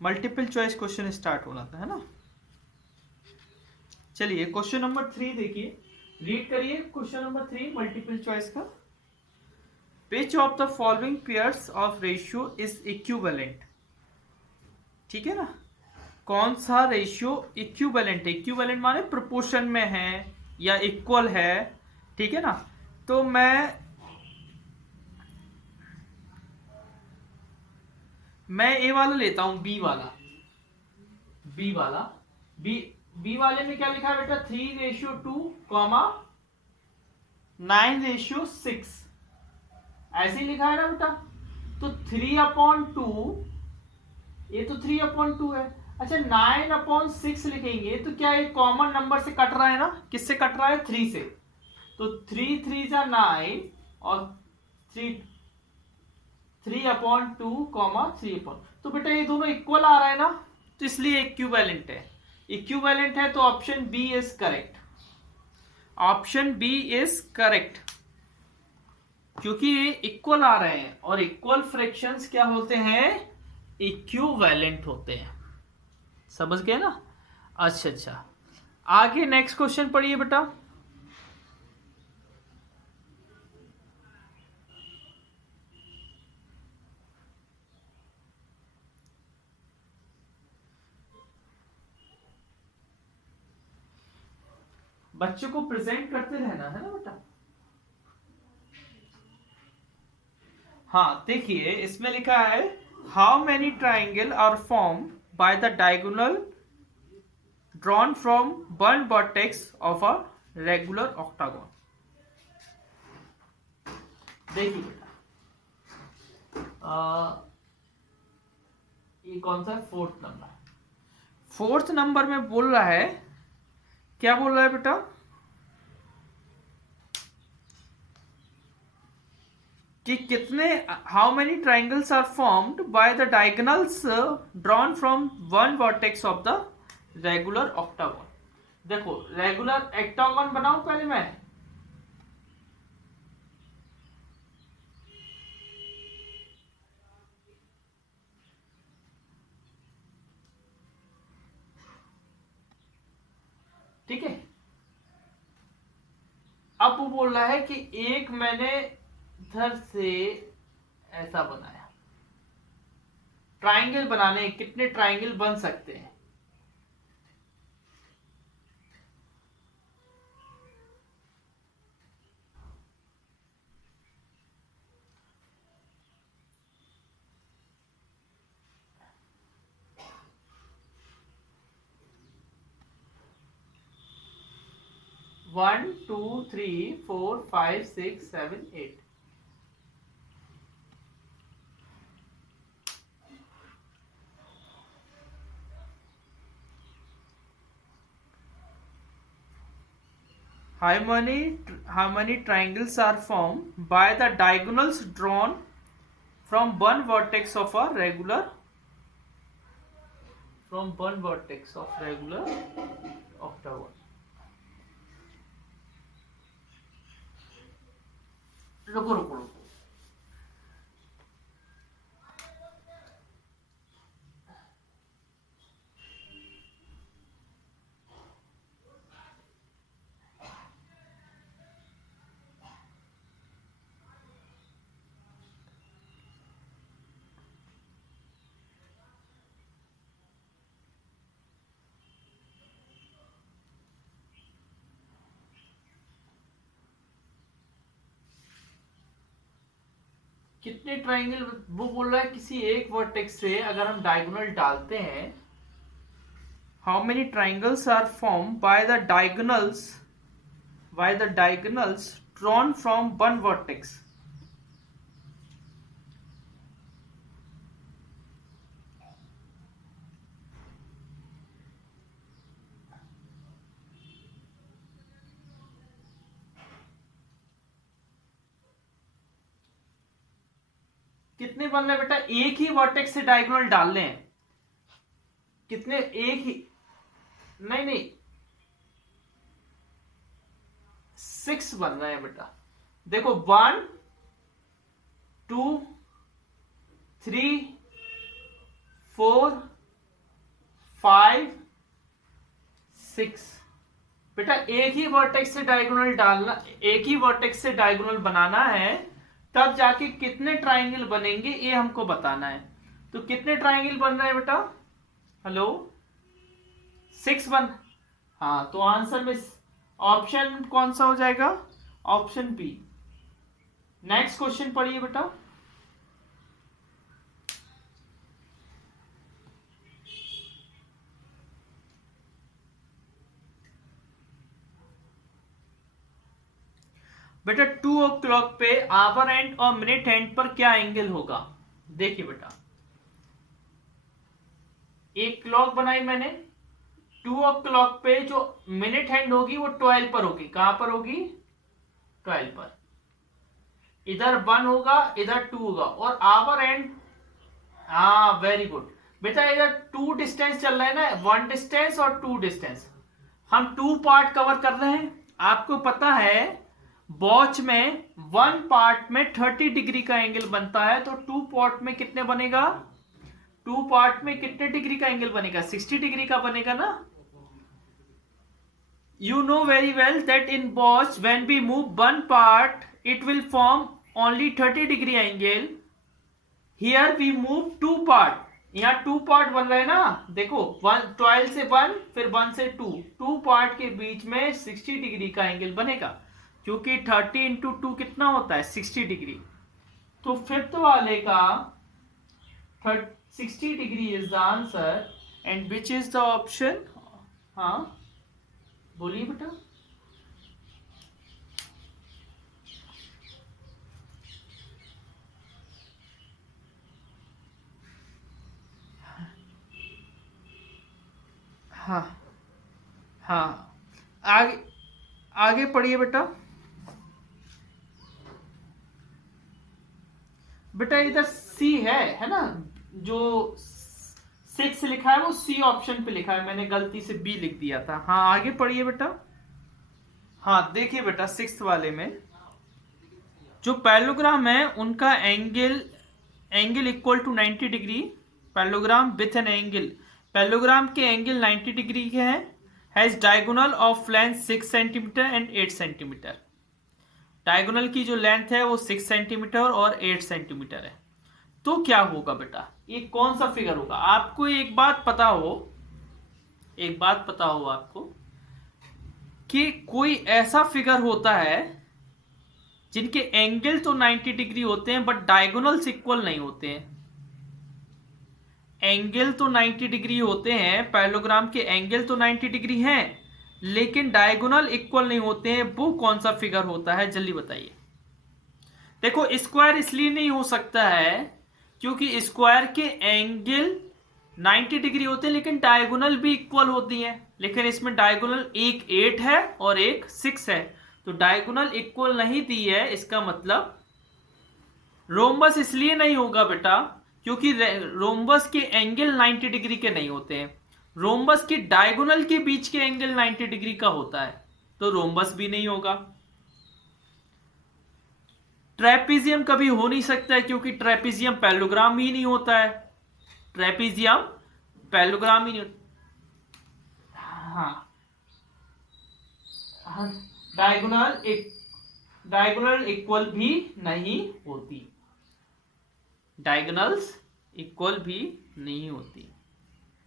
Multiple choice question start होना था, है ना। चलिए क्वेश्चन नंबर 3 देखिए, रीड करिए क्वेश्चन नंबर 3 मल्टीपल चॉइस का। विच of the following pairs of ratio is equivalent. ठीक है ना, कौन सा रेशियो इक्विवेलेंट है, इक्विवेलेंट माने प्रोपोर्शन में है या इक्वल है, ठीक है ना। तो मैं ए वाला लेता हूं, बी वाला, बी वाला, बी बी वाले में क्या लिखा है बेटा, 3:2 कॉमा 9:6, ऐसे ही लिखा है ना बेटा। तो 3/2, ये तो 3/2 है। अच्छा 9/6 लिखेंगे तो क्या ये कॉमन नंबर से कट रहा है ना, किससे कट रहा है, 3 से। तो 3×3 = 9 और 3/2, 3 तो बेटा ये दोनों इक्वल आ रहा है ना, तो इसलिए इक्विवेलेंट है। इक्विवेलेंट है तो option B is correct, option B is correct, क्योंकि ये इक्वल आ रहे हैं और इक्वल फ्रैक्शंस क्या होते हैं, इक्विवेलेंट होते हैं। समझ गए ना। अच्छा, आगे नेक्स्ट क्वेश्चन पढ़िए बेटा। बच्चों को प्रेजेंट करते रहना है ना बेटा। हाँ देखिए इसमें लिखा है, how many triangle are form by the diagonal drawn from one vertex of a regular octagon. देखिए बेटा, ये कौन सा, फोर्थ नंबर, फोर्थ नंबर में बोल रहा है, क्या बोल रहा है बेटा, कि कितने, how many triangles are formed by the diagonals drawn from one vertex of the regular octagon. देखो रेगुलर ऑक्टागोन बनाऊं पहले मैं, ठीक है। अब वो बोल रहा है कि एक मैंने इधर से ऐसा बनाया, ट्राइंगल बनाने कितने ट्राइंगल बन सकते हैं। One two three four five six seven eight. How many triangles are formed by the diagonals drawn from one vertex of a regular, from one vertex of regular octagon। रुको रुको रुको, कितने triangle, वो बोल रहा है किसी एक वर्टेक्स से अगर हम डायगोनल डालते हैं, how many triangles are form by the diagonals drawn from one vertex. कितने बन रहे बेटा, एक ही वर्टेक्स से डायगोनल डालने हैं, कितने, एक ही, नहीं नहीं 6 बन रहे हैं बेटा। देखो 1 2 3 4 6। बेटा एक ही वर्टेक्स से डायगोनल डालना, एक ही वर्टेक्स से डायगोनल बनाना है, तब जाके कितने ट्राइंगल बनेंगे ये हमको बताना है। तो कितने ट्राइंगल बन रहे हैं बेटा? हेलो, 6 बन। हाँ, तो आंसर में ऑप्शन कौन सा हो जाएगा? Option B. नेक्स्ट क्वेश्चन पढ़िए बेटा। बेटा 2 o'clock पे आवर एंड और मिनट हैंड पर क्या एंगल होगा? देखिए बेटा, एक क्लॉक बनाई मैंने, 2 o'clock पे जो मिनट हैंड होगी वो 12 पर होगी। कहां पर होगी? 12 पर। इधर 1 होगा, इधर 2 होगा, और आवर एंड, हाँ वेरी गुड बेटा, इधर 2 डिस्टेंस चल रहा है ना, 1 डिस्टेंस और 2 डिस्टेंस। हम 2 पार्ट कवर कर रहे हैं। आपको पता है वॉच में 1 पार्ट में 30 डिग्री का एंगल बनता है, तो 2 पार्ट में कितने बनेगा? 2 पार्ट में कितने डिग्री का एंगल बनेगा? 60 डिग्री का बनेगा ना। You know very well that in watch when we move one part it will form only 30 degree angle. Here we move 2 part. यहाँ 2 पार्ट बन रहे हैं ना, देखो 12 से 1 फिर 1 से 2 पार्ट के बीच में 60 डिग्री का एंगल बनेगा, क्योंकि 30 इंटू 2 कितना होता है? 60 डिग्री। तो फिफ्थ वाले का 60 degree is the answer, and which is the option? हाँ बोलिए बेटा। हाँ हाँ, आगे आगे पढ़िए बेटा। बेटा इधर सी है ना, जो 6 लिखा है वो सी ऑप्शन पे लिखा है, मैंने गलती से बी लिख दिया था। हाँ आगे पढ़िए बेटा। हाँ देखिए बेटा, 6th वाले में जो पैरेललोग्राम है उनका angle equal to 90 degree. Parallelogram with an angle, parallelogram के एंगल 90 डिग्री के हैं। Has diagonal of length 6 centimetre and 8 centimetre. Diagonal की जो लेंथ है वो 6 सेंटीमीटर और 8 सेंटीमीटर है। तो क्या होगा बेटा, ये कौन सा फिगर होगा? आपको एक बात पता हो आपको कि कोई ऐसा फिगर होता है जिनके एंगल तो 90 डिग्री होते हैं बट डायगोनल्स इक्वल नहीं होते हैं। एंगल तो 90 डिग्री होते हैं, पैरेललोग्राम के एंगल तो 90 डिग्री हैं, लेकिन डायगोनल इक्वल नहीं होते हैं। वो कौन सा फिगर होता है? जल्दी बताइए। देखो स्क्वायर इसलिए नहीं हो सकता है क्योंकि स्क्वायर के एंगल 90 डिग्री होते हैं लेकिन डायगोनल भी इक्वल होती है, लेकिन इसमें डायगोनल एक 8 है और एक 6 है, तो डायगोनल इक्वल नहीं दी है। इसका मतलब रोम्बस इसलिए नहीं होगा बेटा क्योंकि रोम्बस के एंगल 90 डिग्री के नहीं होते हैं। रोम्बस के डायगोनल के बीच के एंगल 90 डिग्री का होता है, तो रोम्बस भी नहीं होगा। ट्रेपीजियम कभी हो नहीं सकता है क्योंकि ट्रेपीजियम पैरेललोग्राम ही नहीं होता है। ट्रेपीजियम पैरेललोग्राम ही नहीं होता। हाँ, डायगोनल इक्वल भी नहीं होती, डायगोनल्स इक्वल भी नहीं होती।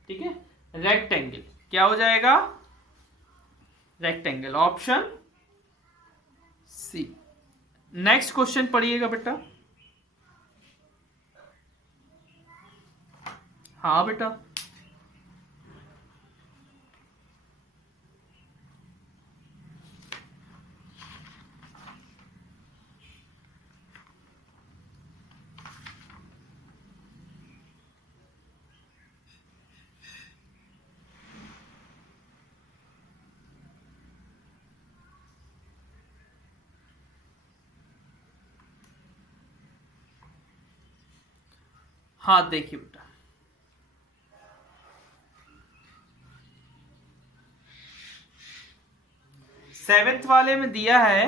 ठीक है, रेक्टेंगल क्या हो जाएगा? Rectangle, option C. Next question पढ़िएगा बेटा। हाँ बेटा, हाँ देखिए बेटा, सेवेंथ वाले में दिया है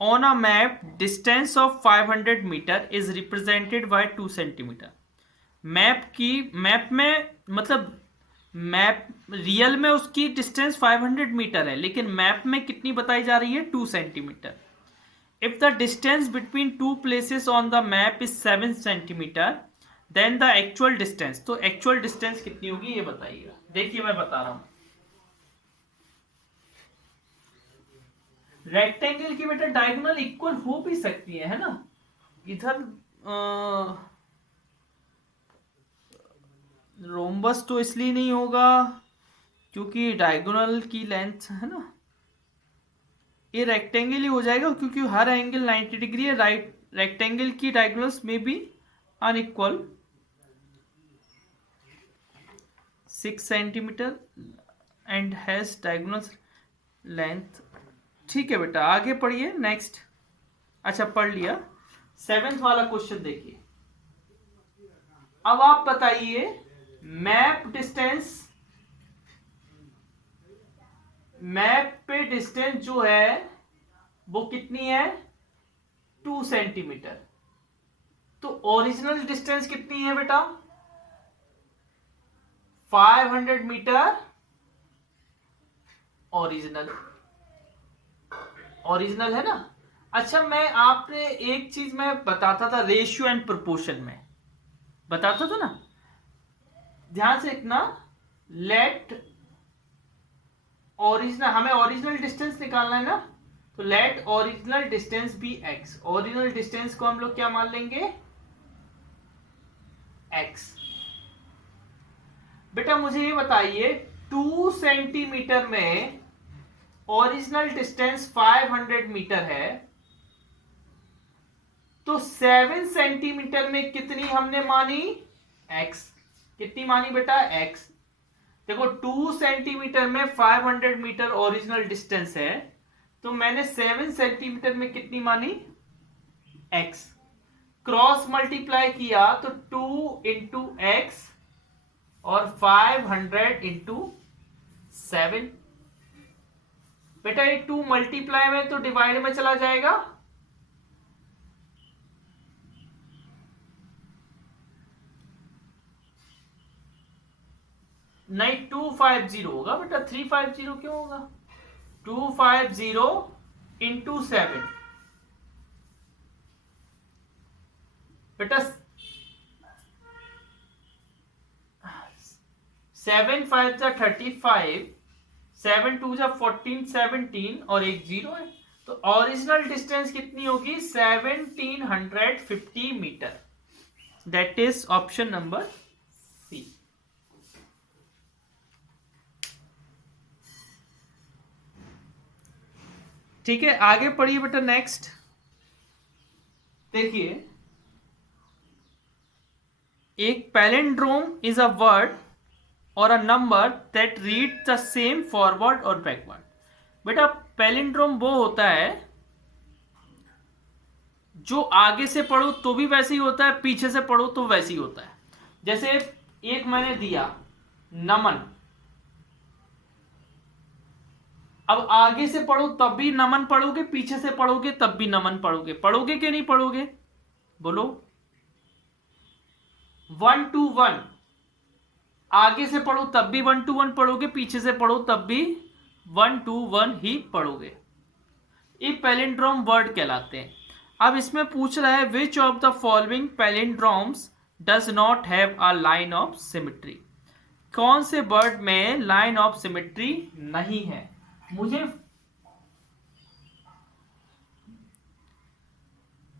on a map distance of 500 metre is represented by 2 centimetre. Map में मतलब मैप रियल में उसकी डिस्टेंस 500 मीटर है, लेकिन मैप में कितनी बताई जा रही है, 2 centimetre. If the distance between two places on the map is 7 centimetre then the actual distance, तो एक्चुअल डिस्टेंस कितनी होगी ये बताइएगा। देखिए मैं बता रहा हूं, रेक्टेंगल की बेटा डायगोनल इक्वल हो भी सकती है ना, इधर रोम्बस तो इसलिए नहीं होगा क्योंकि डायगोनल की लेंथ है ना, ये रेक्टेंगल ही हो जाएगा क्योंकि हर एंगल 90 डिग्री है। राइट, रेक्टेंगल की डायगोनल्स में भी unequal 6 centimetre and has diagonal length. ठीक है बेटा, आगे पढ़िए नेक्स्ट। अच्छा पढ़ लिया। 7th वाला क्वेश्चन देखिए। अब आप बताइए मैप डिस्टेंस, मैप पे डिस्टेंस जो है वो कितनी है, 2 सेंटीमीटर। तो ओरिजिनल डिस्टेंस कितनी है बेटा, 500 मीटर ओरिजिनल, ओरिजिनल है ना। अच्छा मैं आपने एक चीज मैं बताता था, रेशियो एंड प्रोपोर्शन में बताता था ना, ध्यान से देखना। लेट ओरिजिनल, हमें ओरिजिनल डिस्टेंस निकालना है ना, तो let original distance be x. Original distance को हम लोग क्या मान लेंगे, एक्स। बेटा मुझे ये बताइए 2 सेंटीमीटर में ओरिजिनल डिस्टेंस 500 मीटर है, तो 7 सेंटीमीटर में कितनी हमने मानी, x। कितनी मानी बेटा, x। देखो 2 सेंटीमीटर में 500 मीटर ओरिजिनल डिस्टेंस है, तो मैंने 7 सेंटीमीटर में कितनी मानी, x। क्रॉस मल्टीप्लाई किया तो 2 इंटू एक्स और 500 इंटू 7। बेटा ये 2 मल्टीप्लाई में तो डिवाइड में चला जाएगा, नहीं 250 होगा बेटा, 350 क्यों होगा, 250 इंटू 7। बेटा 7 5 जा 35, 7 2 जा 14, 17 और एक 0 है, तो ओरिजिनल डिस्टेंस कितनी होगी, 1750 metre. That is option number C. ठीक है, आगे पढ़िए बेटा नेक्स्ट। देखिए एक पैलिंड्रोम इज अ वर्ड और a number that read the same forward और बैकवर्ड। बेटा पैलिंड्रोम वो होता है जो आगे से पढ़ो तो भी वैसे ही होता है, पीछे से पढ़ो तो वैसे ही होता है। जैसे एक मैंने दिया नमन, अब आगे से पढ़ो तब भी नमन पढ़ोगे, पीछे से पढ़ोगे तब भी नमन पढ़ोगे। पढ़ोगे कि नहीं पढ़ोगे, बोलो। 1 to 1, आगे से पढ़ो तब भी 1 to 1 पढ़ोगे, पीछे से पढ़ो तब भी 1 to 1 ही पढ़ोगे। ये पैलिंड्रोम वर्ड कहलाते हैं। अब इसमें पूछ रहा है which of the following palindromes does not have a line of symmetry. कौन से वर्ड में लाइन ऑफ सिमेट्री नहीं है। मुझे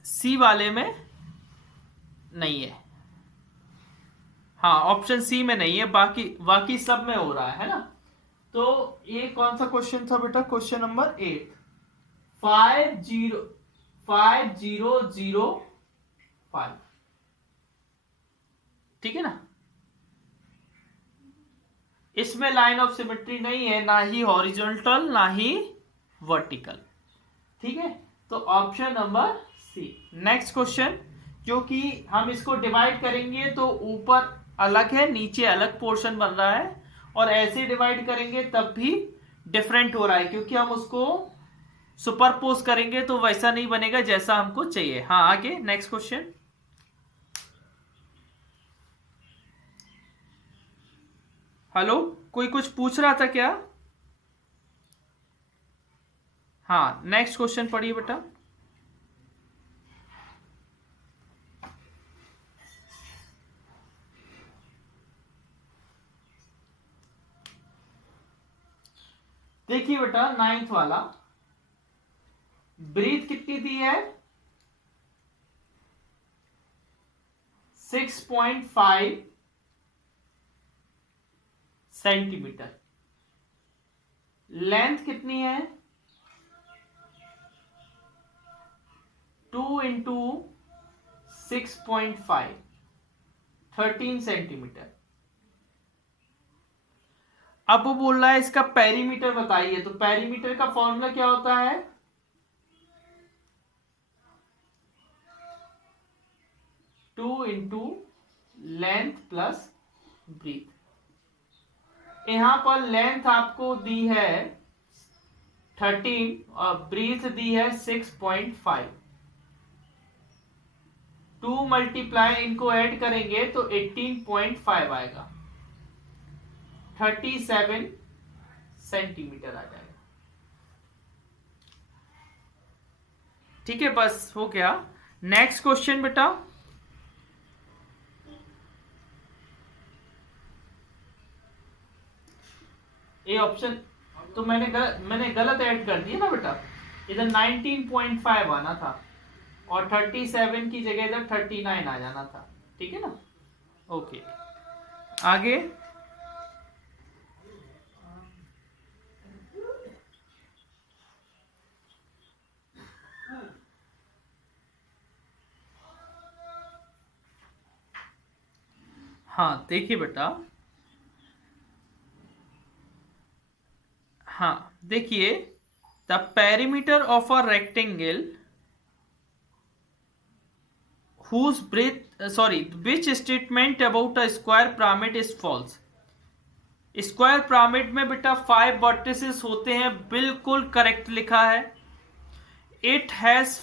सी वाले में नहीं है, हाँ ऑप्शन सी में नहीं है, बाकी सब में हो रहा है ना। तो ये कौन सा क्वेश्चन था बेटा, क्वेश्चन नंबर 8, 5005। ठीक है ना, इसमें लाइन ऑफ सिमेट्री नहीं है, ना ही हॉरिजॉन्टल ना ही वर्टिकल। ठीक है, तो option number C. Next question, जो कि हम इसको डिवाइड करेंगे तो ऊपर अलग है नीचे अलग पोर्शन बन रहा है, और ऐसे डिवाइड करेंगे तब भी डिफरेंट हो रहा है क्योंकि हम उसको सुपरपोज करेंगे तो वैसा नहीं बनेगा जैसा हमको चाहिए। हाँ आगे नेक्स्ट क्वेश्चन। हेलो, कोई कुछ पूछ रहा था क्या? हाँ, नेक्स्ट क्वेश्चन पढ़िए बेटा। देखिए बेटा, नाइन्थ वाला, ब्रीथ कितनी दी है? 6.5 सेंटीमीटर। लेंथ कितनी है? 2 इंटू 6.5, 13 सेंटीमीटर। अब वो बोल रहा है इसका पेरीमीटर बताइए, तो पेरीमीटर का फॉर्मूला क्या होता है? 2 इंटू लेंथ प्लस ब्रीथ। यहां पर लेंथ आपको दी है 13 और ब्रीथ दी है 6.5। 2 मल्टीप्लाई इनको ऐड करेंगे तो 18.5 आएगा, 37 सेंटीमीटर आ जाएगा। ठीक है, बस हो गया। नेक्स्ट क्वेश्चन बेटा, ये ऑप्शन तो मैंने गलत ऐड कर दिया ना बेटा। इधर 19.5 आना था और 37 की जगह इधर 39 आ जाना था। ठीक है ना? ओके, आगे। हाँ देखिए बेटा, हाँ देखिए, the perimeter of a rectangle whose breadth which statement about a square pyramid is false? Square pyramid में बेटा 5 वर्टिसेस होते हैं, बिल्कुल करेक्ट लिखा है। It has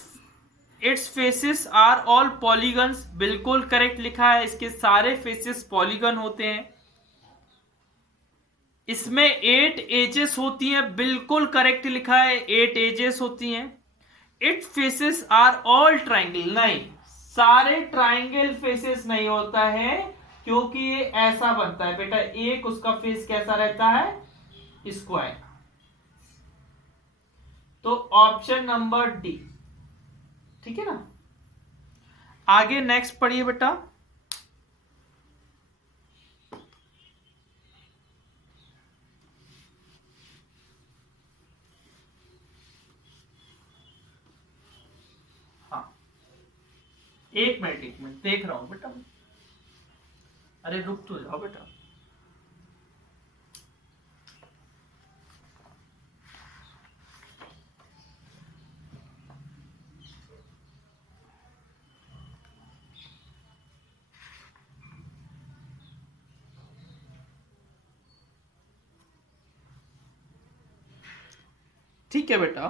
its faces are all polygons, बिल्कुल करेक्ट लिखा है, इसके सारे फेसेस पॉलीगन होते हैं। इसमें 8 एजेस होती हैं, बिल्कुल करेक्ट लिखा है, 8 एजेस होती हैं। It faces are all triangle, नहीं, सारे ट्राइंगल फेसेस नहीं होता है, क्योंकि ये ऐसा बनता है बेटा, एक उसका फेस कैसा रहता है? स्क्वायर। तो ऑप्शन नंबर डी। ठीक है ना? आगे नेक्स्ट पढ़िए बेटा। हाँ, एक मिनट देख रहा हूं बेटा। अरे रुक तो जाओ बेटा। ठीक है बेटा,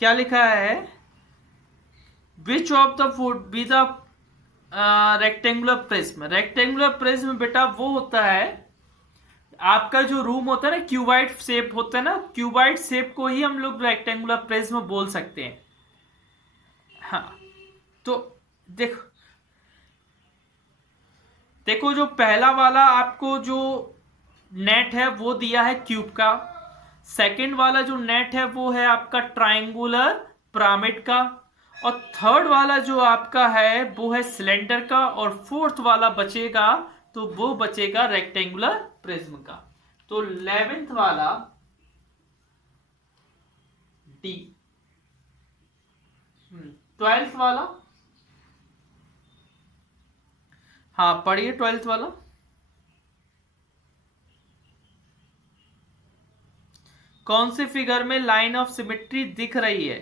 क्या लिखा है? Which of the food be the rectangular prism? Rectangular prism बेटा वो होता है, आपका जो रूम होता है ना, क्यूबाइड शेप होता है ना, क्यूबाइड शेप को ही हम लोग रेक्टेंगुलर प्रिज्म बोल सकते हैं। हाँ, तो देखो देखो, जो पहला वाला आपको जो नेट है वो दिया है क्यूब का, सेकंड वाला जो नेट है वो है आपका ट्रायंगुलर पिरामिड का, और थर्ड वाला जो आपका है वो है सिलेंडर का, और फोर्थ वाला बचेगा तो वो बचेगा रेक्टेंगुलर प्रिज्म का। तो 11th वाला डी। 12th वाला, हाँ पढ़िए 12th वाला। कौन से फिगर में लाइन ऑफ सिमेट्री दिख रही है?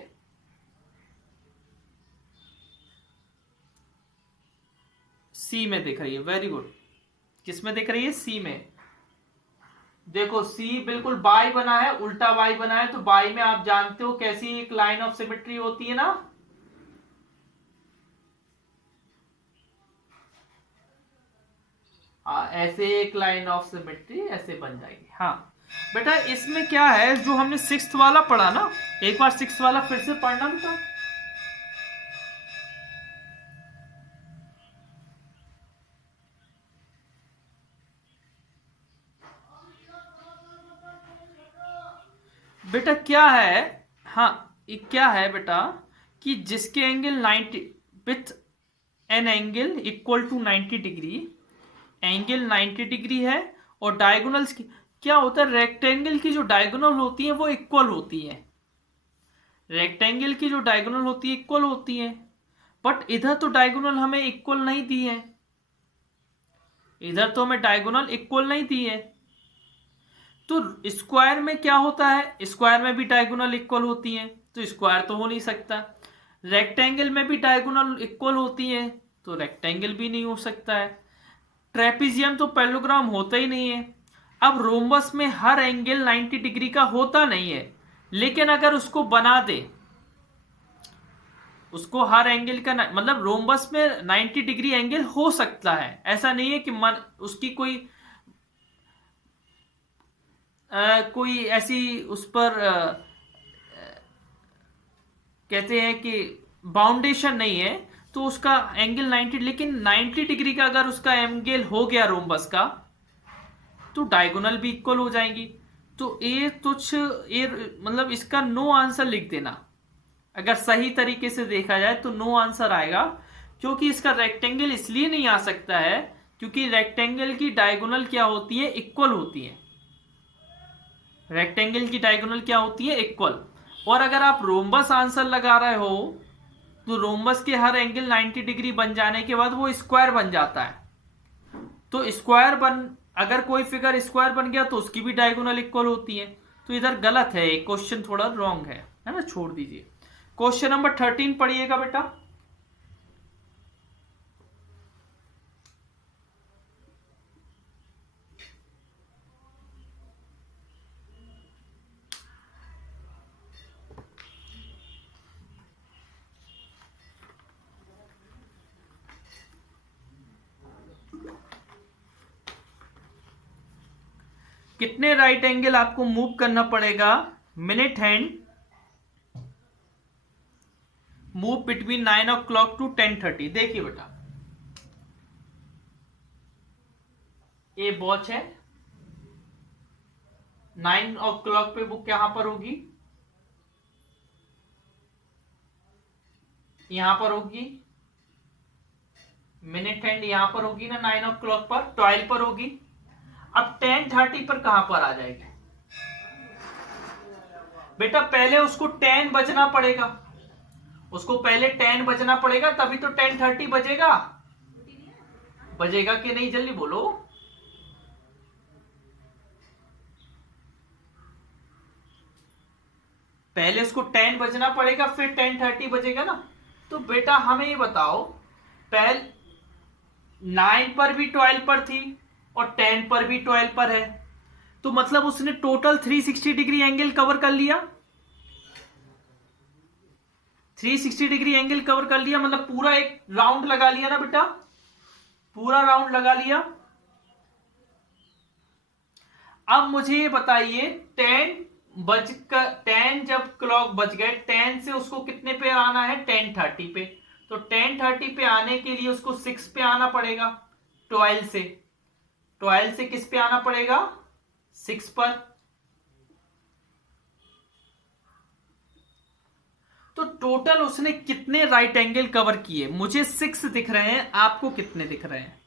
सी में दिख रही है, वेरी गुड। किस में दिख रही है? सी में। देखो सी बिल्कुल बाई बना है, उल्टा बाई बना है, तो बाई में आप जानते हो कैसी एक लाइन ऑफ सिमेट्री होती है ना, ऐसे एक लाइन ऑफ सिमेट्री ऐसे बन जाएगी। हाँ बेटा, इसमें क्या है जो हमने सिक्स्थ वाला पढ़ा ना, एक बार सिक्स्थ वाला फिर से पढ़ना बेटा। बेटा क्या है, हाँ ये क्या है बेटा कि जिसके angle 90 with an angle equal to 90 degree, angle 90 degree है और डायगोनल्स की क्या होता है, रेक्टेंगल की जो डायगोनल होती है वो इक्वल होती है, रेक्टेंगल की जो डायगोनल होती है इक्वल होती है, बट इधर तो डायगोनल हमें इक्वल नहीं दी है, इधर तो हमें डायगोनल इक्वल नहीं दी है। तो स्क्वायर में क्या होता है, स्क्वायर में भी डायगोनल इक्वल होती है, तो स्क्वायर तो हो नहीं सकता। रेक्टेंगल में भी डायगोनल इक्वल होती है, तो रेक्टेंगल भी नहीं हो सकता है। ट्रेपीजियम तो पैरेललोग्राम होता ही नहीं है। अब रोम्बस में हर एंगल 90 डिग्री का होता नहीं है, लेकिन अगर उसको बना दे, उसको हर एंगल का मतलब रोम्बस में 90 डिग्री एंगल हो सकता है, ऐसा नहीं है कि उसकी कोई ऐसी उस पर कहते हैं कि बाउंडेशन नहीं है, तो उसका एंगल 90, लेकिन 90 डिग्री का अगर उसका एंगल हो गया रोम्बस का, तो डायगोनल भी इक्वल हो जाएंगी। तो ये तुच्छ, ये मतलब इसका नो आंसर लिख देना, अगर सही तरीके से देखा जाए तो नो आंसर आएगा, क्योंकि इसका रेक्टेंगल इसलिए नहीं आ सकता है क्योंकि रेक्टेंगल की डायगोनल क्या होती है, इक्वल होती है, रेक्टेंगल की डायगोनल क्या होती है, इक्वल। और अगर आप रोम्बस आंसर लगा रहे हो तो रोम्बस के हर एंगल 90 डिग्री बन जाने के बाद वो स्क्वायर बन जाता है, तो स्क्वायर अगर कोई फिगर स्क्वायर बन गया तो उसकी भी डायगोनल इक्वल होती है। तो इधर गलत है, क्वेश्चन थोड़ा रॉन्ग है ना, छोड़ दीजिए। क्वेश्चन नंबर 13 पढ़िएगा बेटा। कितने राइट एंगल आपको मूव करना पड़ेगा, minute hand move between 9 o'clock to 10:30। देखिए बेटा, ये वॉच है, 9 o'clock पे बुक यहां पर होगी, यहां पर होगी, मिनट हैंड यहां पर होगी ना 9 o'clock पर, 12 पर होगी। अब 10:30 पर कहां पर आ जाएगी बेटा, पहले उसको 10 बजना पड़ेगा, उसको पहले 10 बजना पड़ेगा, तभी तो 10:30 बजेगा, बजेगा कि नहीं, जल्दी बोलो। पहले उसको 10 बजना पड़ेगा, फिर 10:30 बजेगा ना। तो बेटा हमें ये बताओ, पहले 9 पर भी 12 पर थी और 10 पर भी 12 पर है, तो मतलब उसने टोटल 360 डिग्री एंगल कवर कर लिया, 360 डिग्री एंगल कवर कर लिया, मतलब पूरा एक राउंड लगा लिया ना बेटा, पूरा राउंड लगा लिया। अब मुझे ये बताइए 10 जब क्लॉक बज गए, 10 से उसको कितने पे आना है, 10:30 पे, तो 10:30 पे आने के लिए उसको 6 पे आना पड़ेगा, 12 से किस पे आना पड़ेगा, 6 पर। तो टोटल उसने कितने राइट एंगल कवर किए, मुझे 6 दिख रहे हैं, आपको कितने दिख रहे हैं,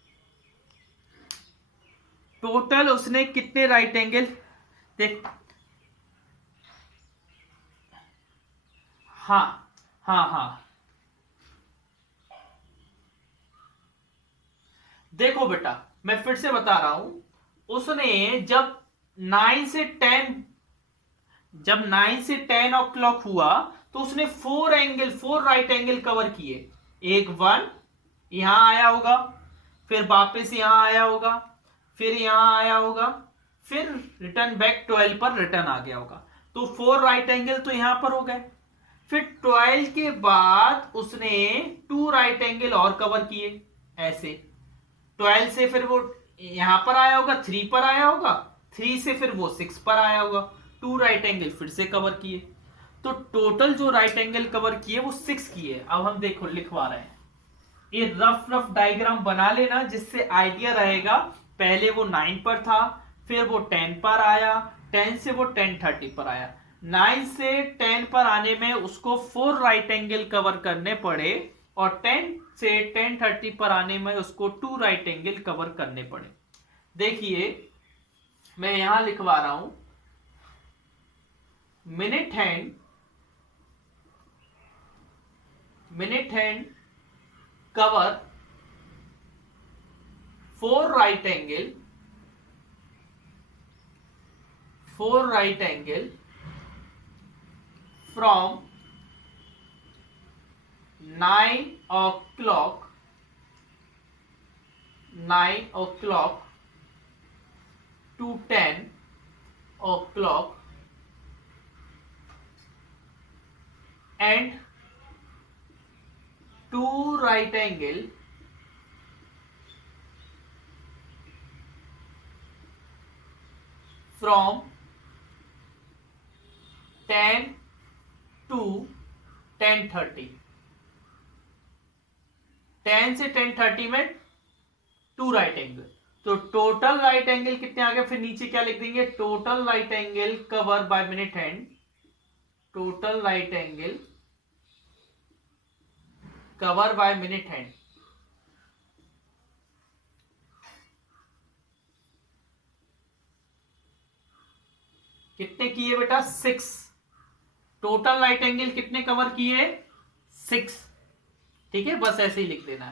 टोटल उसने कितने राइट एंगल देख, हाँ हाँ हाँ, देखो बेटा मैं फिर से बता रहा हूं, उसने जब 9 से 10, जब 9 से 10 o'clock हुआ तो उसने 4 राइट एंगल कवर किए, एक 1 यहां आया होगा, फिर वापस यहां आया होगा, फिर यहां आया होगा, फिर रिटर्न बैक 12 पर रिटर्न आ गया होगा। तो 4 राइट एंगल तो यहां पर हो गए। फिर 12 के बाद उसने 2 राइट एंगल और कवर किए ऐसे। 12 से फिर वो यहां पर आया होगा, 3 पर आया होगा, 3 से फिर वो 6 पर आया होगा, 2 राइट एंगल फिर से कवर किए। तो टोटल जो राइट एंगल कवर किए वो 6 किए। अब हम देखो लिखवा रहे हैं, ये रफ डायग्राम बना लेना जिससे आइडिया रहेगा। पहले वो 9 पर था, फिर वो 10 पर आया, 10 से वो 10:30 पर आया। 9 से 10 पर आने में उसको 4 राइट एंगल कवर करने पड़े, और 10 से 10:30 पर आने में उसको 2 राइट एंगल कवर करने पड़े। देखिए मैं यहां लिखवा रहा हूं, minute hand cover 4 right angle from 9 o'clock to 10 o'clock and 2 right angle from 10 to 10:30। 10 से 10:30 में 2 राइट एंगल, तो टोटल राइट एंगल कितने आ गए। फिर नीचे क्या लिख देंगे, total right angle cover by minute hand, total right angle cover by minute hand. कितने किए बेटा, 6। टोटल राइट एंगल कितने कवर किए, 6। ठीक है, बस ऐसे ही लिख देना है।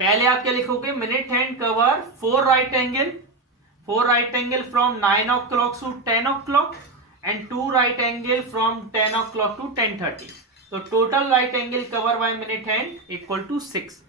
पहले आप क्या लिखोगे, minute hand cover 4 right angle from 9 o'clock to 10 o'clock and 2 right angle from 10 o'clock to 10:30। तो total right angle cover by minute hand equal to 6।